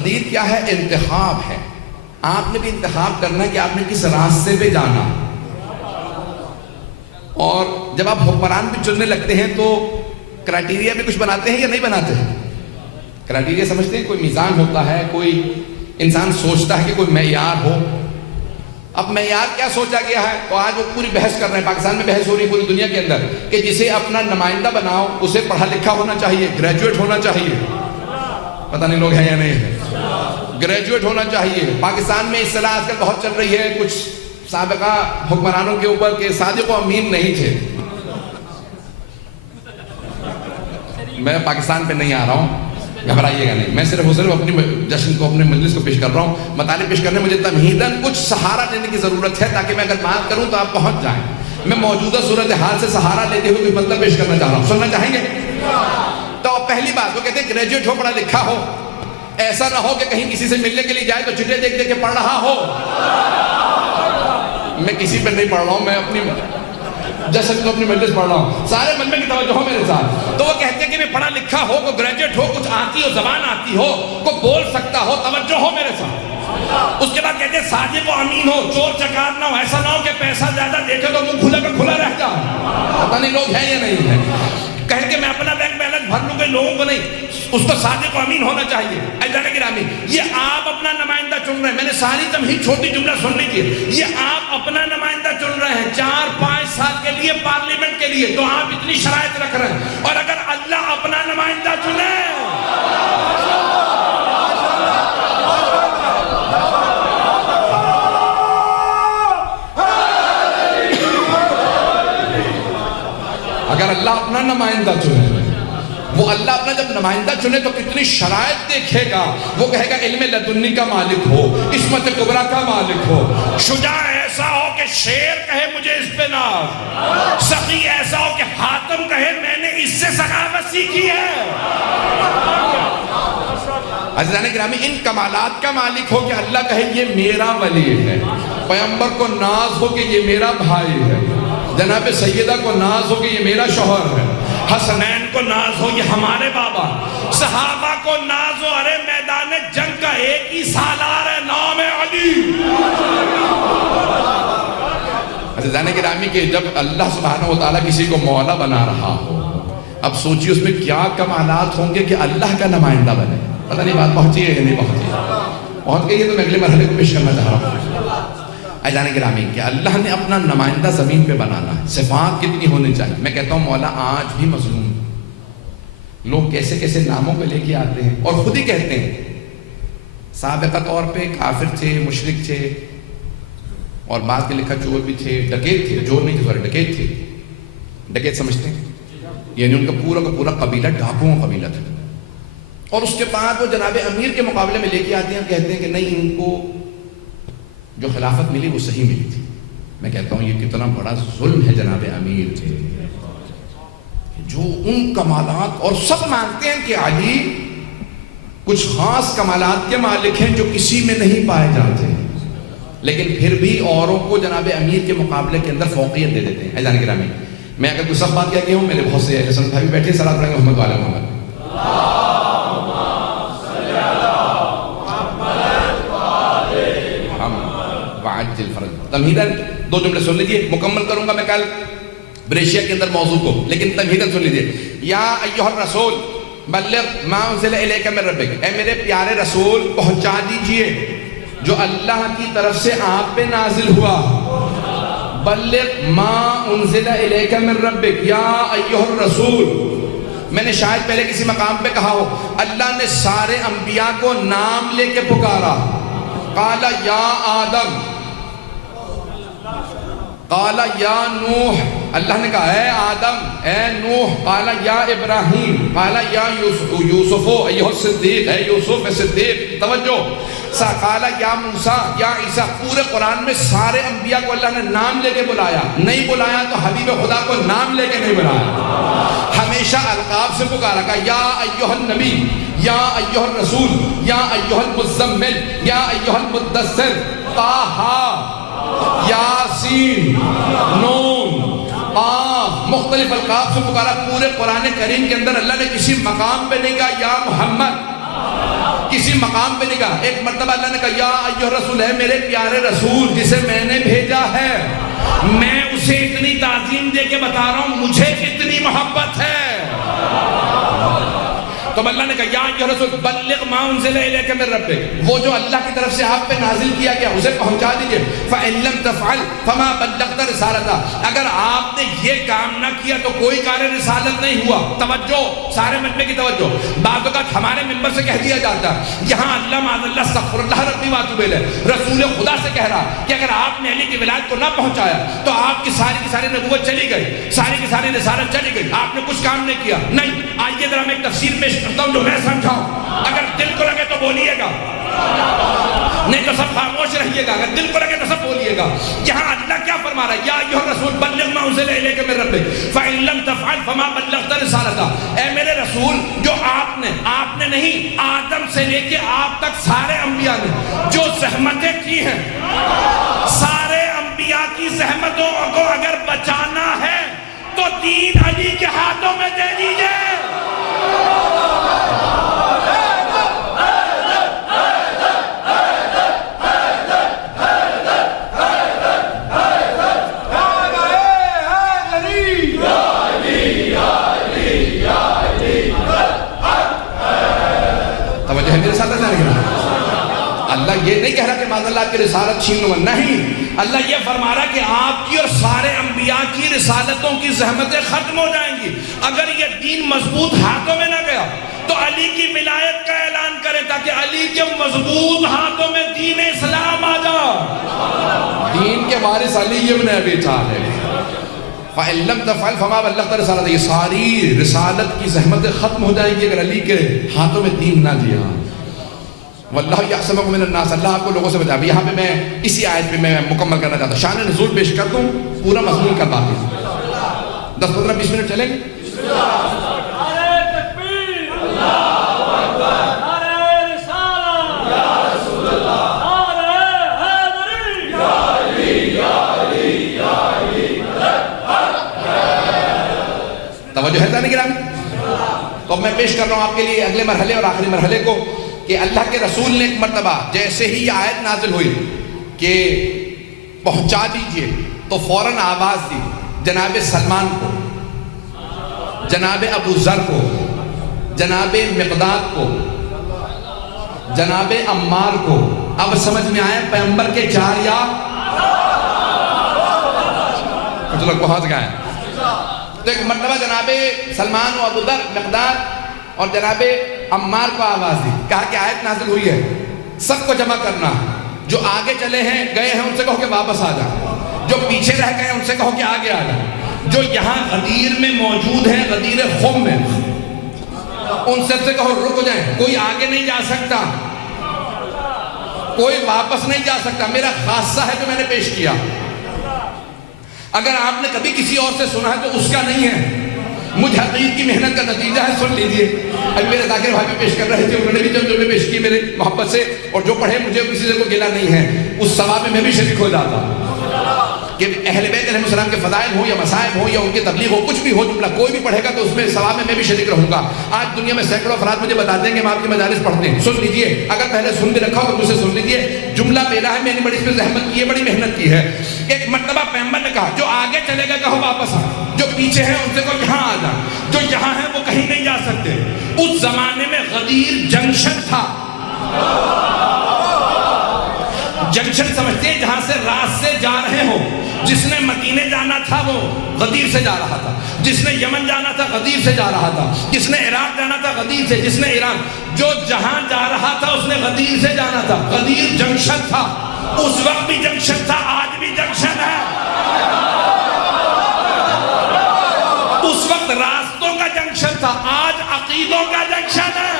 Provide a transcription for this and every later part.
تقدیر کیا ہے؟ انتخاب ہے. آپ نے بھی انتخاب کرنا ہے کہ آپ نے کس راستے پہ جانا. اور جب آپ حکمران بھی چننے لگتے ہیں تو کرائٹیریا بھی کچھ بناتے ہیں یا نہیں بناتے ہیں؟ کرائٹیریا سمجھتے ہیں؟ کوئی میزان ہوتا ہے، کوئی انسان سوچتا ہے کہ کوئی معیار ہو. اب معیار کیا سوچا گیا ہے؟ تو آج وہ پوری بحث کر رہے ہیں، پاکستان میں بحث ہو رہی ہے پوری دنیا کے اندر، کہ جسے اپنا نمائندہ بناؤ اسے پڑھا لکھا ہونا چاہیے، گریجویٹ ہونا چاہیے. پتہ نہیں لوگ ہیں یا نہیں ہے، گریجویٹ ہونا چاہیے. پاکستان میں اصطلاح آج کل بہت چل رہی ہے کچھ سابقہ حکمرانوں کے اوپر کہ صادق و امین نہیں تھے. میں پاکستان پہ نہیں آ رہا ہوں، گھبرائیے گا نہیں. میں صرف اپنی جشن کو، اپنے مجلس کو پیش کر رہا ہوں. مطالب پیش کرنے مجھے تمہیداً کچھ سہارا لینے کی ضرورت ہے تاکہ میں اگر بات کروں تو آپ پہنچ جائیں. میں موجودہ صورتحال سے سہارا لیتے ہوئے کوئی مطلب پیش کرنا چاہ رہا ہوں. سننا چاہیں گے؟ تو پہلی بات وہ کہتے ہیں گریجویٹ ہو، پڑھا لکھا ہو. ایسا نہ ہو کہ کہیں کسی سے ملنے کے لیے جائے تو چٹے دیکھ دیکھ کے پڑھ رہا ہو. میں کسی پہ نہیں پڑھ رہا ہوں، میں اپنی جیسے تو اپنی مجلس پڑھ رہا ہوں. سارے مجمع کی توجہ ہو میرے ساتھ. تو وہ کہتے ہیں کہ میں پڑھا لکھا ہو، کو گریجویٹ ہو، کچھ آتی ہو، زبان آتی ہو، کو بول سکتا ہو، توجہ ہو میرے ساتھ. اس کے بعد کہتے ہیں صادق و امین ہو، چور چکار نہ ہو. ایسا نہ ہو کہ پیسہ زیادہ دیکھے تو منہ کھلا کا کھلا رہ جائے. پتہ نہیں لوگ ہیں یا نہیں ہے. کہہ کہ میں اپنا بینک بیلنس بھر لوں گے لوگوں کو نہیں. اس کو صادق و امین ہونا چاہیے. عزیزان گرامی، یہ آپ اپنا نمائندہ چن رہے ہیں. میں نے ساری تمہید چھوٹی جملہ سن لیجیے. یہ آپ اپنا نمائندہ چن رہے ہیں 4-5 سال کے لیے پارلیمنٹ کے لیے. تو آپ اتنی شرائط رکھ رہے ہیں. اور اگر اللہ اپنا نمائندہ چنے، اگر اللہ اپنا نمائندہ چنے، وہ اللہ اپنا جب نمائندہ چنے تو کتنی شرائط دیکھے گا. وہ کہے گا علم لدنی کا مالک ہو، عصمت کبریٰ کا مالک ہو، شجاع ایسا ہو کہ شیر کہے مجھے اس پہ ناز، سخی ایسا ہو کہ حاتم کہے میں نے اس سے سخاوت سیکھی ہے. عزیزان گرامی، ان کمالات کا مالک ہو کہ اللہ کہے یہ میرا ولی ہے، پیغمبر کو ناز ہو کہ یہ میرا بھائی ہے، جناب سیدہ کو ناز ہو کہ یہ میرا شوہر ہے، حسنین کو ناز ہو یہ ہمارے بابا، صحابہ کو ناز ہو ارے میدان جنگ کا ایک ہی سالار ہے، نام علی. عزیزان گرامی کہ جب اللہ سبحانہ وتعالیٰ کسی کو مولا بنا رہا ہو، اب سوچیے اس میں کیا کمالات ہوں گے کہ اللہ کا نمائندہ بنے. پتہ نہیں بات پہنچی ہے یا نہیں پہنچی. پہنچ گئی ہے تو میں اگلے مرحلے کو پیش کرنا چاہ رہا ہوں. عزیزان گرامی کہ اللہ نے اپنا نمائندہ زمین پہ بنانا ہے. صفات کتنی ہونی چاہیے. میں کہتا ہوں مولا آج بھی مظلوم، لوگ کیسے کیسے ناموں پہ لے کے آتے ہیں اور خود ہی کہتے ہیں سابقہ طور پہ کافر تھے، مشرک تھے، اور بعد میں لکھا چور بھی تھے، ڈکیت تھے. چور نہیں تھے، سوری ڈکیت تھے. ڈکیت سمجھتے ہیں؟ یعنی ان کا پورا قبیلہ ڈاکوؤں کا قبیلہ تھا. اور اس کے بعد وہ جناب امیر کے مقابلے میں لے کے آتے ہیں اور کہتے ہیں کہ نہیں، ان کو جو خلافت ملی وہ صحیح ملی تھی. میں کہتا ہوں یہ کتنا بڑا ظلم ہے جناب امیر تھے، جو ان کمالات، اور سب مانتے ہیں کہ علی کچھ خاص کمالات کے مالک ہیں جو کسی میں نہیں پائے جاتے، لیکن پھر بھی اوروں کو جناب امیر کے مقابلے کے اندر فوقیت دے دیتے ہیں. عزیزان گرامی، میں اگر کوئی سب بات کیا ہوں، میرے بہت سے اہل سنت بھائی بیٹھے، صلاۃ پڑھیں گے محمد وعلی محمد. تمہیداً 2 جملے سن لیجئے. مکمل کروں گا میں کل بریشیا کے اندر موضوع کو، لیکن تمہیداً سن لیجئے. یا ایھا الرسول بلغ ما انزل الیک من ربک، اے میرے پیارے رسول پہنچا دیجئے جو اللہ کی طرف سے آپ پہ نازل ہوا. بلغ ما انزل الیک من ربک یا ایھا الرسول. میں نے شاید پہلے کسی مقام پہ کہا ہو، اللہ نے سارے انبیاء کو نام لے کے پکارا. قال یا آدم، قال یا نوح، اللہ نے کہا اے آدم، اے نوح. قال یا ابراہیم، قال یا یوسف ایھا الصدیق، اے یوسف صدیق. توجہ. قال یا موسیٰ، یا عیسیٰ. پورے قرآن میں سارے انبیاء کو اللہ نے نام لے کے بلایا. نہیں بلایا تو حبیب خدا کو نام لے کے نہیں بلایا، ہمیشہ القاب سے پکارا. کہا یا ایھا النبی، یا ایھا الرسول، یا ایھا المزمل، یا ایھا المدثر. طٰہٰ، یاسین، نون، قاف، مختلف القاب سے پکارا. پورے قرآن کریم کے اندر اللہ نے کسی مقام پہ نہیں کہا یا محمد، کسی مقام پہ نہیں کہا. ایک مرتبہ اللہ نے کہا یا ایھا الرسول، ہے میرے پیارے رسول جسے میں نے بھیجا ہے، میں اسے اتنی تعظیم دے کے بتا رہا ہوں مجھے کتنی محبت ہے. تو اللہ نے کہا یا ایھا الرسول بلغ ما انزل الیک من ربک، وہ جو اللہ کی طرف سے آپ پہ نازل کیا گیا اسے پہنچا دیجئے. فإن لم تفعل فما بلغت رسالتہ، اگر آپ نے یہ کام نہ کیا تو کوئی کار رسالت نہیں ہوا. توجہ، سارے مجمع کی توجہ. بعض اوقات ہمارے ممبر سے کہہ دیا جاتا ہے یہاں اللہ معاذ اللہ استغفر اللہ ربی واتوب الیہ، رسول خدا سے کہہ رہا کہ اگر آپ نے علی کی ولایت کو نہ پہنچایا تو آپ کی ساری نبوت چلی گئی، ساری کی ساری رسالت چلی گئی، آپ نے کچھ کام نہیں کیا. نہیں، آئیے ذرا میں ایک تفسیر پیش کرتا ہوں جو میں سمجھاؤں. اگر دل کو لگے تو بولیے گا، نہیں تو سب خاموش رہیے گا. اگر دل کو لگے تو سب بولیے گا. یہاں اللہ کیا فرما رہا ہے؟ یا ایھا الرسول بلغ ما انزل الیک من ربک فإن لم تفعل فما بلغت رسالتہ. اے میرے رسول، جو آپ نے نہیں، آدم سے لے کے آپ تک سارے انبیاء نے جو زحمتیں کی ہیں، سارے انبیاء کی زحمتوں کو اگر بچانا ہے تو دین علی کے ہاتھوں میں دے دیجئے. اللہ یہ نہیں کہہ رہا کہ معاذ اللہ کی رسالت چھین لوں، نہیں، اللہ یہ فرما رہا کہ آپ کی اور سارے انبیاء کی رسالتوں کی زحمتیں ختم ہو جائیں گی. اگر یہ دین مضبوط ہاتھوں میں نہ گیا تو علی کی ولایت کا اعلان کرے تاکہ علی کے مضبوط ہاتھوں میں دین اسلام آ جا. دین کے وارث علی ابن ابی طالب. فَإِن لَمْ تَفْعَلْ فَمَا بَلَّغْتَ رِسَالَتَهُ، یہ ساری رسالت کی زحمتیں ختم ہو جائیں گی اگر علی کے ہاتھوں میں دین نہ دیا. واللہ یعصمک من الناس، اللہ آپ کو لوگوں سے بچا. یہاں پہ میں اسی آیت پہ میں مکمل کرنا چاہتا ہوں. شان نزول پیش کر دوں، پورا مضمون کر باقی 10-15-20 منٹ چلیں گے. توجہ ہے ذہن گرامی. تو اب میں پیش کر رہا ہوں آپ کے لیے اگلے مرحلے اور آخری مرحلے کو کہ اللہ کے رسول نے ایک مرتبہ جیسے ہی یہ آیت نازل ہوئی کہ پہنچا دیجئے تو فوراً آواز دی جناب سلمان کو، جناب ابو ذر کو، جناب مقداد کو، جناب عمار کو. اب سمجھ میں آئے پیغمبر کے 4 یا کچھ لوگ پہنچ گئے. تو ایک مرتبہ جناب سلمان و ابو ذر، مقداد اور جناب عمار کو آواز دی، کہا کہ آیت نازل ہوئی ہے، سب کو جمع کرنا، جو آگے چلے ہیں گئے ہیں ان سے کہو کہ واپس آ جائیں، جو پیچھے رہ گئے ہیں ان سے کہو کہ آگے آ جائیں، جو یہاں غدیر میں موجود ہیں، غدیر خم میں، ان سب سے کہو رک جائیں، کوئی آگے نہیں جا سکتا، کوئی واپس نہیں جا سکتا، میرا خاصہ ہے جو میں نے پیش کیا. اگر آپ نے کبھی کسی اور سے سنا ہے تو اس کا نہیں ہے، مجھ حقیق کی محنت کا نتیجہ ہے. سن لیجئے. اب میرے ذاکر بھائی بھی پیش کر رہے تھے، انہوں نے بھی جب جملے پیش کی میرے محبت سے، اور جو پڑھے مجھے کسی سے کوئی گلہ نہیں ہے، اس ثواب میں بھی شریک ہو جاتا کہ اہل بیت علیہ السلام کے فضائل ہوں یا مصائب ہوں یا ان کی تبلیغ ہو، کچھ بھی ہو، جملہ کوئی بھی پڑھے گا تو اس میں ثواب میں بھی شریک رہوں گا. آج دنیا میں سینکڑوں افراد مجھے بتاتے ہیں کہ ہم آپ کی مجالس پڑھتے ہیں. سن لیجئے، اگر پہلے سن بھی رکھا ہو تو مجھ سے سن لیجئے. جملہ میرا ہے، میں نے بڑی اس پہ زحمت کی ہے، بڑی محنت کی ہے. ایک مرتبہ پیغمبر نے کہا جو آگے چلے گا کہو واپس آ، جو پیچھے ہیں ان سے کہو یہاں آ جا، جو یہاں ہیں وہ کہیں نہیں جا سکتے. اس زمانے میں غدیر جنکشن تھا. جنکشن سمجھتے ہیں جہاں سے راست سے جا رہے ہو. جس نے مدینے جانا تھا وہ غدیر سے جا رہا تھا، جس نے یمن جانا تھا غدیر سے جا رہا تھا، جس نے عراق جانا تھا غدیر سے، جس نے ایران، جو جہاں جا رہا تھا اس نے غدیر سے جانا تھا. غدیر جنکشن تھا. اس وقت بھی جنکشن تھا، آج بھی جنکشن ہے. اس وقت راستوں کا جنکشن تھا، آج عقیدوں کا جنکشن ہے.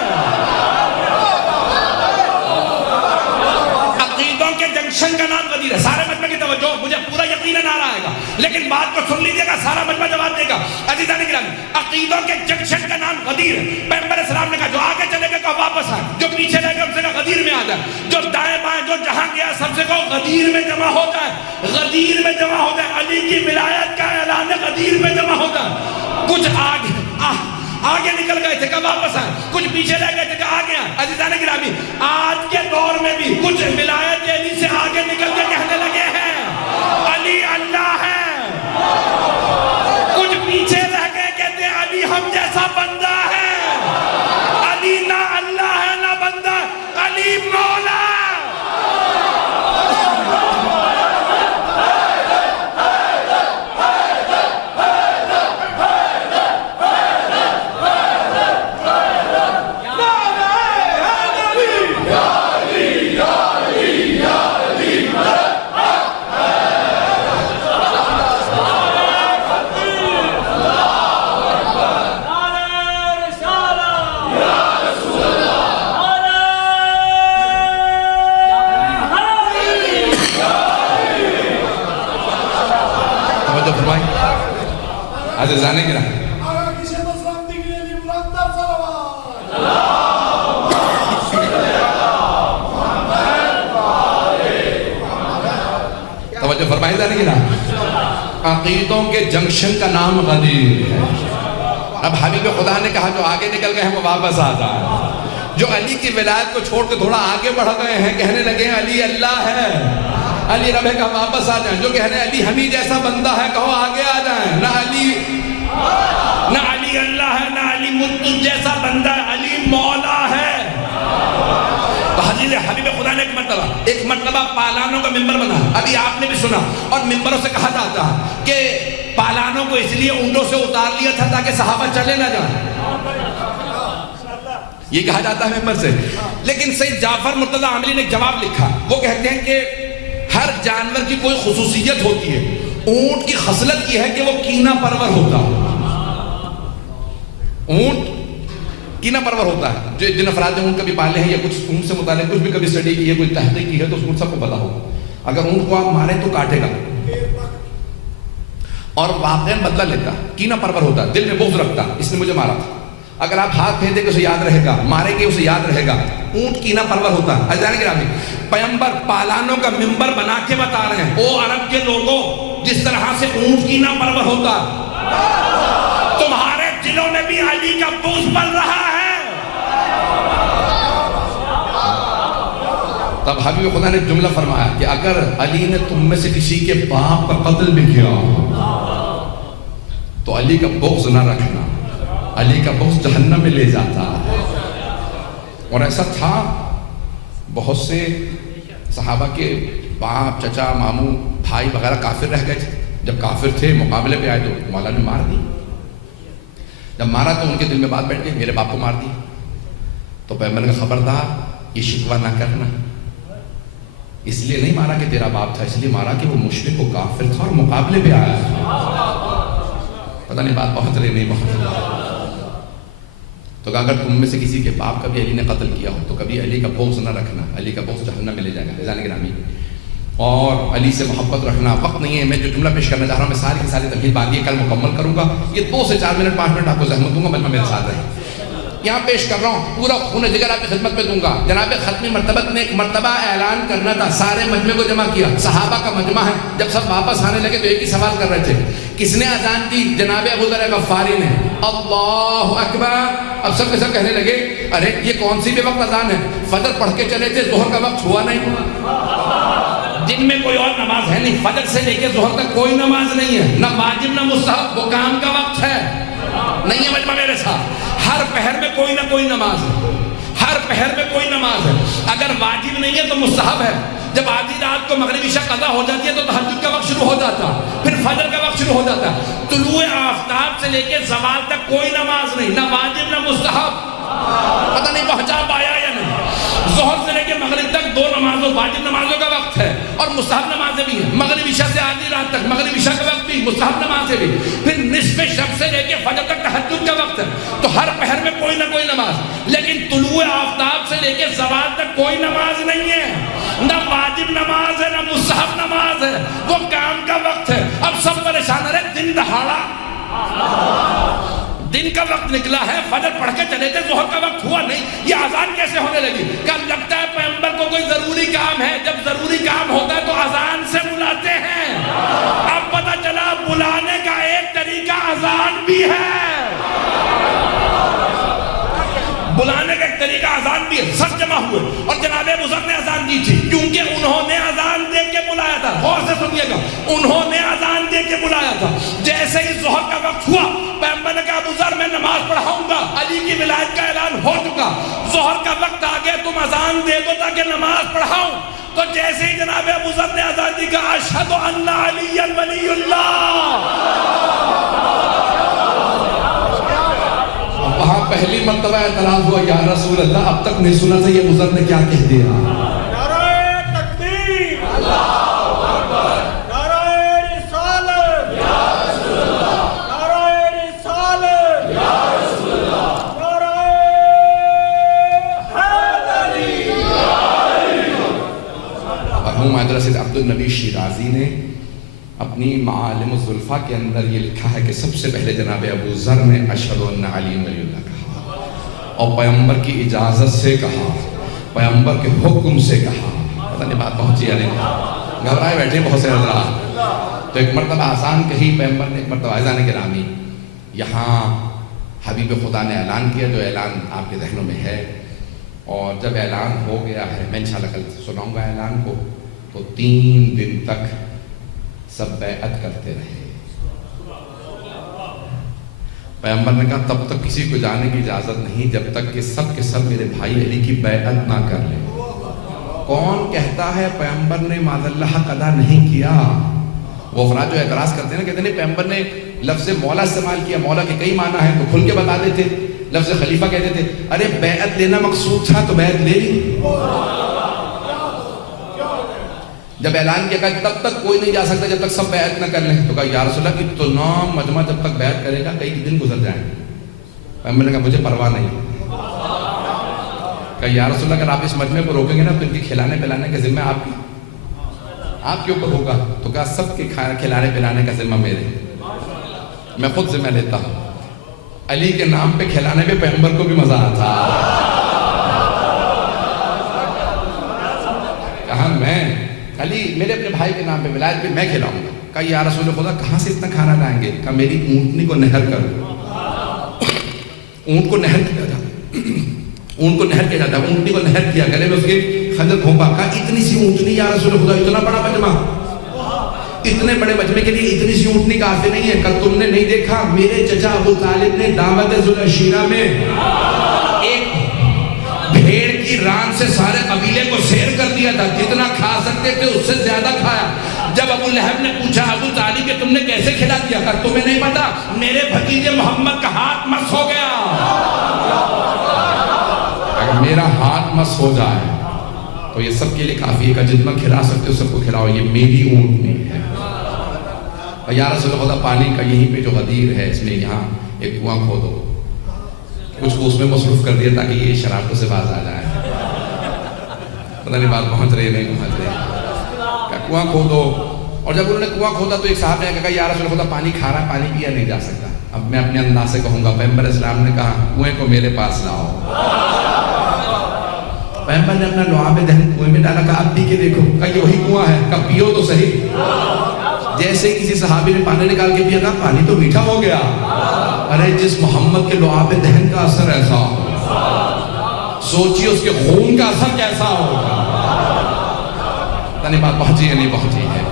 عقیدوں کے جنکشن کا نام غدیر ہے. سارے مجمع کی توجہ، مجھے پورا یقیناً آ رہا ہے گا لیکن بات کو سن لیجیے گا، سارا مجمع جواب دے گا. عزیزان گرامی، عقیدوں کے جنکشن کا نام غدیر ہے. پیغمبر اسلام نے کہا جو آگے چلے گا کہ واپس آئے، جو پیچھے رہ گئے ان سے کہا غدیر میں آ جائے، جو دائیں بائیں جو جہاں گیا سب سے کہو غدیر میں جمع ہو جائے، غدیر میں جمع ہو جائے. علی کی ولایت کا اعلان غدیر میں جمع ہو جائے. کچھ آگے آگے نکل گئے تھے کہ واپس آئے، کچھ پیچھے رہ گئے تھے کہ آگے آئے۔ عزیزان گرامی، آج کے دور میں بھی کچھ ولایت علی سے آگے نکل کے کہنے لگے ہیں علی اللہ ہے، کچھ پیچھے رہ گئے کہتے ہیں علی ہم جیسا بندہ ہے، علی نہ اللہ ہے نہ بندہ، علی مولا۔ عزیزان گرامی، توجہ فرمائیں عزیزان گرامی، عقیدوں کے جنکشن کا نام غدیر ہے۔ اب حبیب خدا نے کہا جو آگے نکل گئے ہیں وہ واپس آ جائیں، جو علی کی ولایت کو چھوڑ کے تھوڑا آگے بڑھ گئے ہیں کہنے لگے ہیں علی اللہ ہے، علی رب ہے، کہا واپس آ جائیں، جو کہہ رہے ہیں علی ہمیں جیسا بندہ ہے کہو آگے آ جائیں، نہ علی اللہ ہے نہ علی مجھ جیسا بندہ ہے، علی مولا ہے۔ تو حضرت حبیب خدا نے ایک مرتبہ پالانوں کا ممبر بنا، ابھی آپ نے بھی سنا، اور ممبروں سے کہا جاتا کہ پالانوں کو اس لیے اونٹوں سے اتار لیا تھا تاکہ صحابہ چلے نہ جائیں، یہ کہا جاتا ہے ممبر سے۔ لیکن سید جعفر مرتضی عاملی نے ایک جواب لکھا، وہ کہتے ہیں کہ ہر جانور کی کوئی خصوصیت ہوتی ہے، اونٹ کی خصلت یہ ہے کہ وہ کینہ پرور ہوتا ہے، اونٹ کینہ پرور ہوتا ہے۔ جو جن افراد نے اونٹ کبھی پالے ہیں یا کچھ اونٹ سے متعلق کچھ بھی کبھی اسٹڈی کی ہے، کوئی تحقیق کی ہے، تو اس کو سب کو پتا ہوگا، اگر اونٹ کو آپ مارے تو کاٹے گا اور واقعاً بدلہ لیتا، کینہ پرور ہوتا، دل میں بغض رکھتا، اس نے مجھے مارا تھا، اگر آپ ہاتھ پھیر دیں گے اسے یاد رہے گا، ماریں گے اسے یاد رہے گا، اونٹ کینہ پرور ہوتا ہے۔ عزیزان گرامی، پیغمبر پالانوں کا ممبر بنا کے بتا رہے ہیں، او عرب کے لوگوں جس طرح سے اونٹ کینہ پرور ہوتا، تمہارے دلوں میں بھی علی کا بغض پل رہا ہے۔ تب حبیب خدا نے جملہ فرمایا کہ اگر علی نے تم میں سے کسی کے باپ کا قتل بھی کیا تو علی کا بغض نہ رکھنا، علی کا بغض جہنم میں لے جاتا ہے۔ اور ایسا تھا، بہت سے صحابہ کے باپ، چچا، ماموں، بھائی وغیرہ کافر رہ گئے تھے، جب کافر تھے مقابلے پہ آئے تو مولا نے مار دی، جب مارا تو ان کے دل میں بات بیٹھ گئی میرے باپ کو مار دی، تو پیغمبر نے خبردار یہ شکوہ نہ کرنا، اس لیے نہیں مارا کہ تیرا باپ تھا، اس لیے مارا کہ وہ مشرک و کافر تھا اور مقابلے پہ آیا۔ پتہ نہیں بات پہنچ رہی نہیں پہنچ رہی۔ تو اگر تم میں سے کسی کے باپ کا بھی علی نے قتل کیا ہو تو کبھی علی کا بغض نہ رکھنا، علی کا بغض جہنم میں لے جائے گا۔ عزیزان گرامی، اور علی سے محبت رکھنا، وقت نہیں ہے، میں جو جملہ پیش کرنا چاہ رہا ہوں میں ساری کی ساری تمہید باندھی کل مکمل کروں گا، یہ 2 سے 4 منٹ 5 منٹ آپ کو زحمت دوں گا، بلکہ میرے ساتھ رہیں۔ یہاں پیش کر رہا ہوں، پورا خون جگر آپ کی خدمت میں دوں گا۔ جناب ختمی مرتبت نے ایک مرتبہ اعلان کرنا تھا، سارے مجمع کو جمع کیا، صحابہ کا مجمع ہے، جب سب واپس آنے لگے تو ایک ہی سوال کر رہے تھے، کس نے اذان دی؟ جناب ابو ذر غفاری نے، اللہ اکبر۔ اب سب کے سب کہنے لگے ارے یہ کون سی بے وقت اذان ہے، فجر پڑھ کے چلے تھے، ظہر کا وقت ہوا نہیں، دن میں کوئی اور نماز ہے نہیں، فجر سے لے کے ظہر تک کوئی نماز نہیں ہے، نہ واجب نہ مستحب، وہ کام کا وقت ہے، نہیں ہے مجمع میرے ساتھ۔ ہر پہر میں کوئی نہ کوئی نماز ہے، ہر پہر میں کوئی نماز ہے، اگر واجب نہیں ہے تو مستحب ہے۔ جب آدھی رات کو مغرب عشاء قضا ہو جاتی ہے تو تہجد کا وقت شروع ہو جاتا، پھر فجر کا وقت شروع ہو جاتا۔ طلوع آفتاب سے لے کے زوال تک کوئی نماز نہیں، نہ واجب نہ مستحب۔ پتہ نہیں پہنچا پایا یا نہیں۔ ظہر سے لے کے مغرب تک 2 نمازوں، واجب نمازوں کا وقت ہے اور مستحب نمازیں بھی ہیں۔ مغرب عشاء سے آدھی رات تک مغرب عشاء کا وقت بھی، مستحب نمازیں بھی، پھر نصف شب سے لے کے فجر تک تہجد کا وقت ہے۔ تو ہر پہر میں کوئی نہ کوئی نماز، لیکن طلوع آفتاب سے لے کے زوال تک کوئی نماز نہیں ہے، نہ واجب نماز ہے نہ مستحب نماز ہے، وہ کام کا وقت ہے۔ اب سب پریشان رہے، دن دہاڑا دن کا وقت نکلا ہے، فجر پڑھ کے چلے تھے، ظہر کا وقت ہوا نہیں، یہ اذان کیسے ہونے لگی؟ کہ لگتا ہے پیغمبر کو کوئی ضروری کام ہے، جب ضروری کام ہوتا ہے تو اذان سے بلاتے ہیں۔ اب پتہ چلا بلانے کا ایک طریقہ اذان بھی ہے۔ اذان دی ہے، سب جمع ہوئے اور جناب ابو ذر نے اذان دی تھی کیونکہ انہوں نے اذان دے کے بلایا تھا. غور سے سنیے گا، انہوں نے اذان دے کے بلایا تھا. جیسے ہی ظہر کا وقت ہوا پیغمبر نے کہا ابو ذر میں نماز پڑھاؤں گا، علی کی ولایت کا اعلان ہو چکا، ظہر کا وقت آ گیا، تم اذان دے دو تاکہ نماز پڑھاؤں. تو جیسے ہی جناب ابو ذر نے اذان دی کہا اشہد ان علی ولی اللہ. وہاں پہلی مرتبہ اعتراض ہوا یا رسول اللہ اب تک نہیں سنا تھا یہ ابو ذر نے کیا کہہ دیا. نعرہ تکبیر، اللہ اکبر، نعرہ رسالت، یا رسول اللہ، نعرہ رسالت، یا رسول اللہ، نعرہ حیدری، مرحوم مدرسہ عبد النبی شیرازی نے اپنی معالم الزلفاء کے اندر یہ لکھا ہے کہ سب سے پہلے جناب ابو ذر نے اشہد ان علی ولی اللہ کہا اور پیغمبر کی اجازت سے کہا، پیغمبر کے حکم سے کہا. پتہ نہیں بات پہنچی یا نہیں، گھبرائے بیٹھے بہت سے حضرات. تو ایک مرتبہ آسان کہی پیغمبر نے، ایک مرتبہ عزیزان گرامی یہاں حبیب خدا نے اعلان کیا جو اعلان آپ کے ذہنوں میں ہے، اور جب اعلان ہو گیا ہے میں انشاءاللہ کل سناؤں گا اعلان کو، تو 3 دن تک سب بیعت کرتے رہے. پیغمبر نے کہا تب تک کسی کو جانے کی اجازت نہیں جب تک کہ سب کے سب میرے بھائی علی کی بیعت نہ کر لیں. کون کہتا ہے پیغمبر نے معاذ اللہ ادا نہیں کیا؟ وہ افراد جو اعتراض کرتے ہیں کہتے ہیں پیغمبر نے لفظ مولا استعمال کیا، مولا کے کئی معنی ہیں تو کھل کے بتا دیتے. لفظ خلیفہ کہتے تھے، ارے بیعت لینا مقصود تھا تو بیعت لے لی. جب اعلان کیا کہ تب تک کوئی نہیں جا سکتا جب تک سب بیعت نہ کر لیں، تو کہا یا رسول اللہ کہ تو نام مجمع جب تک بیعت کرے گا کئی دن گزر جائیں گے. پیغمبر نے کہا مجھے پرواہ نہیں. کہا یا رسول اللہ اگر آپ اس مجمع کو روکیں گے نا تو ان کے کھلانے پلانے کا ذمہ آپ کے اوپر ہوگا. تو کہا سب کے کھلانے پلانے کا ذمہ میرے، میں خود ذمہ لیتا ہوں. علی کے نام پہ کھلانے پہ پیغمبر کو بھی مزہ آتا. کہا میں علی میرے اپنے بھائی کے نام پہ ولایت پہ میں کھلاؤں گا. کہا یا رسول خدا کہاں سے اتنا کھانا لائیں گے؟ کہا میری اونٹنی کو نہر کر دو. اونٹ کو نہر کیا جاتا ہے، اونٹ کو نہر کیا جاتا ہے، اونٹنی کو نہر کیا گلے میں اس کے خنجر گھونپا. کہا اتنی سی اونٹنی یا رسول خدا، اتنا بڑا مجمع، اتنے بڑے مجمع کے لیے اتنی سی اونٹنی کافی نہیں ہے. کل تم نے نہیں دیکھا میرے چچا ابو طالب نے دعوت ذوالعشیرہ میں ایک بھیڑ کی ران سے سارے قبیلے کو سیر کر دیا تھا، جتنا کھا سکتے تھے اس سے زیادہ کھایا. جب ابو لہب نے پوچھا ابو طالب کہ تم نے کیسے کھلا دیا؟ کہا تمہیں نہیں پتا میرے بھتیجے محمد کا ہاتھ مس ہو گیا. اگر میرا ہاتھ مس ہو جائے تو یہ سب کے لیے کافی ہے. کہ جتنا کھلا سکتے ہو سب کو کھلاؤ، یہ میری اونٹنی ہے. یا رسول خدا پانی کا یہیں پہ جو غدیر ہے اس میں یہاں ایک کنواں کھودو. کچھ کو اس میں مصروف کر دیا تاکہ یہ شرارتوں سے باز آ جائے. پتہ نہیں بات پہنچ رہی ہے نہیں پہنچ رہی. کہ کنواں کھودو. اور جب انہوں نے کنواں کھودا تو ایک صاحب نے کہا یا رسول خدا پانی کھا رہا ہے، پانی پیا نہیں جا سکتا. اب میں اپنے انداز سے کہوں گا پیغمبر اسلام نے کہا کنویں کو میرے پاس لاؤ. پیغمبر نے اپنا لعاب دہن کنویں میں ڈالا. کہا اب پی کے دیکھو. کہا یہ وہی کنواں ہے. کہا پیو تو صحیح. جیسے کسی صحابی نے پانی نکال کے پیا تھا پانی تو میٹھا ہو گیا. ارے جس محمد کے لعاب دہن کا اثر ایسا ہو، سوچیے اس کے خون کا اثر کیسا ہوگا. پتہ نہیں بات پہنچی ہے نہیں پہنچی ہے.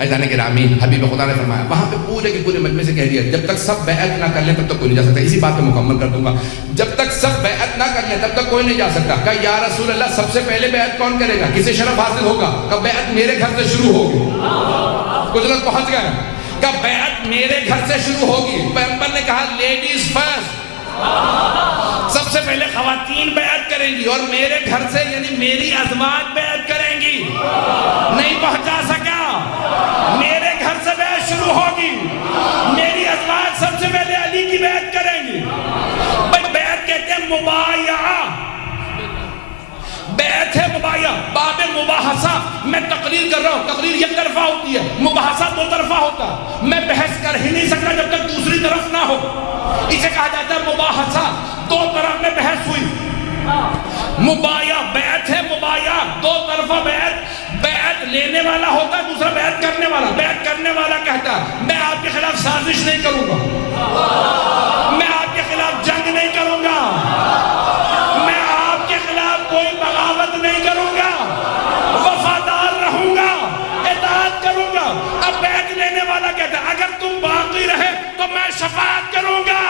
عزیزان گرامی حبیب خدا نے فرمایا وہاں پہ پورے کے پورے مجمع سے کہہ دیا جب تک سب بیعت نہ کر لیں تب تک کوئی نہیں جا سکتا. اسی بات پہ مکمل کر دوں گا، جب تک سب بیعت نہ کر لیں تب تک کوئی نہیں جا سکتا. کہا یا رسول اللہ سب سے پہلے بیعت کون کرے گا؟ کسے شرف حاصل ہوگا؟ کہ بیعت میرے گھر سے شروع ہوگی. کچھ لوگ پہنچ گئے کہ بیعت میرے گھر سے شروع ہوگی. پیغمبر نے کہا لیڈیز فرسٹ، سب سے پہلے خواتین بیعت کریں گی اور میرے گھر سے یعنی میری ازواج بیعت کریں گی. نہیں پہنچا سکا، میرے گھر سے بیعت شروع ہوگی. میری ازواج سب سے پہلے علی کی بیعت کریں گی. بیعت کہتے ہیں مبایعہ، بیعت ہے مبایعہ، باب مباحثہ. میں تقریر کر رہا ہوں، تقریر یک طرفہ ہوتی ہے، مباحثہ دو طرفہ ہوتا ہے. میں بحث کر ہی نہیں سکتا جب تک دوسری طرف نہ ہو. اسے کہا جاتا ہے مباحثہ، دو طرف میں بحث ہوئی. مبایعہ بیعت ہے، مبایعہ دو طرفہ بیعت. بیعت لینے والا ہوتا ہے، دوسرا بیعت کرنے والا. بیعت کرنے والا کہتا ہے میں آپ کے خلاف سازش نہیں کروں گا، میں آپ کے خلاف جنگ نہیں کروں گا، میں آپ کے شفاعت کروں گا.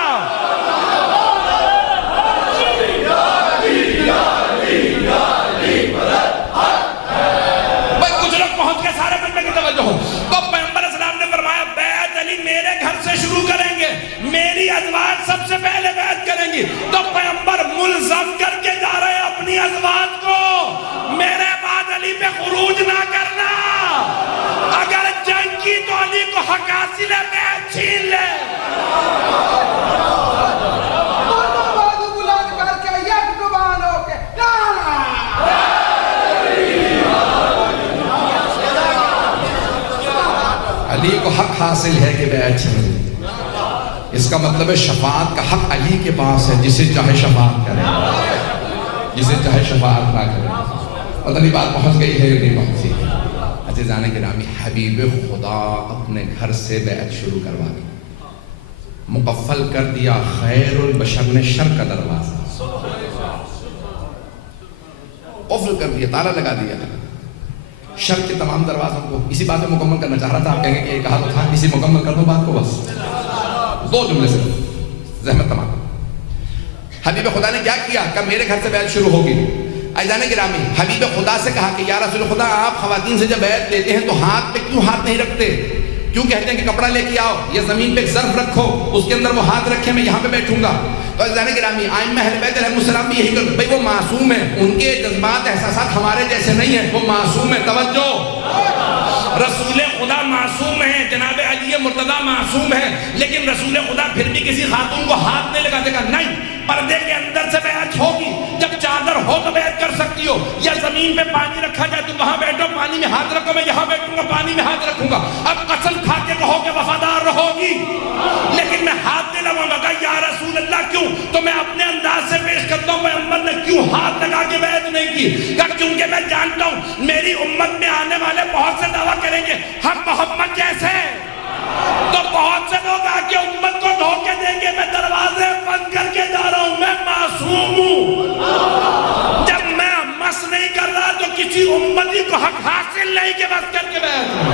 بھائی کچھ لوگ پہنچ کے سارے بندے کی توجہ ہو. تو پیغمبر اسلام نے فرمایا بیعت علی میرے گھر سے شروع کریں گے, میری ازواج سب سے پہلے بیعت کریں گی. تو پیغمبر ملزم کر کے جا رہے ہیں اپنی ازواج کو, میرے بعد علی پہ خروج نہ کرنا. اگر جنگ کی تو علی کو حق حاصل ہے, بیعت چھین لے. علی کو حق حاصل ہے کہ بیعت چھین لے. اس کا مطلب ہے شفاعت کا حق علی کے پاس ہے, جسے چاہے شفاعت کرے, جسے چاہے شفاعت نہ کرے. پتہ نہیں بات پہنچ گئی ہے یا نہیں پہنچی. عزیزان گرامی, حبیب خدا اپنے گھر سے بیعت شروع کروا دی, مقفل کر دیا خیر البشر نے شر کا دروازہ, قفل کر دیا, تالا لگا دیا. شر کے تمام دروازوں کو اسی بات میں مکمل کرنا چاہ رہا تھا. آپ کہیں گے کہ یہ کہا تو تھا, اسی مکمل کر دو بات کو, بس 2 جملے سے زحمت تمام. حبیب خدا نے کیا کیا کہ میرے گھر سے بیعت شروع ہوگی. عزیزان گرامی, حبیب خدا سے کہا کہ یا رسول خدا, آپ خواتین سے جب بیعت لیتے ہیں تو ہاتھ پہ کیوں ہاتھ نہیں رکھتے؟ کیوں کہتے ہیں کہ کپڑا لے کے آؤ یا زمین پہ ایک ظرف رکھو, اس کے اندر وہ ہاتھ رکھے, میں یہاں پہ بیٹھوں گا. تو عزیزان گرامی, ائمہ اہل بیت علیہ السلام بھی یہی کرتے. بھئی وہ معصوم ہیں, ان کے جذبات احساسات ہمارے جیسے نہیں ہیں, وہ معصوم ہیں. توجہ, رسول خدا معصوم ہیں, جناب علی مرتضیٰ معصوم ہیں, لیکن رسول خدا پھر بھی کسی خاتون کو ہاتھ نہیں لگاتے. گا نہیں, پردے کے اندر سے بیعت ہوگی. جب چادر ہو تو بیعت کر سکتی ہو, یا زمین پہ پانی رکھا جائے تو وہاں بیٹھو, پانی میں ہاتھ رکھو, میں یہاں بیٹھوں گا, پانی میں ہاتھ رکھوں گا. اب قسم کھا کے کہو کہ وفادار رہو گی, لیکن میں ہاتھ نہیں لگاؤں گا. یا رسول اللہ کیوں؟ تو میں اپنے انداز سے پیش کرتا ہوں, پیغمبر نے کیوں ہاتھ لگا کے بیعت نہیں کی؟ کیونکہ میں جانتا ہوں میری امت میں آنے والے بہت سے دعویٰ کریں گے ہم محمد جیسے, تو بہت سے لوگ آ کے امت کو دھوکے دیں گے. میں دروازے بند کر کے جا رہا ہوں, میں معصوم ہوں. جب میں مس نہیں کر رہا تو کسی امتی کو حق حاصل نہیں کہ بس کر کے بیعت.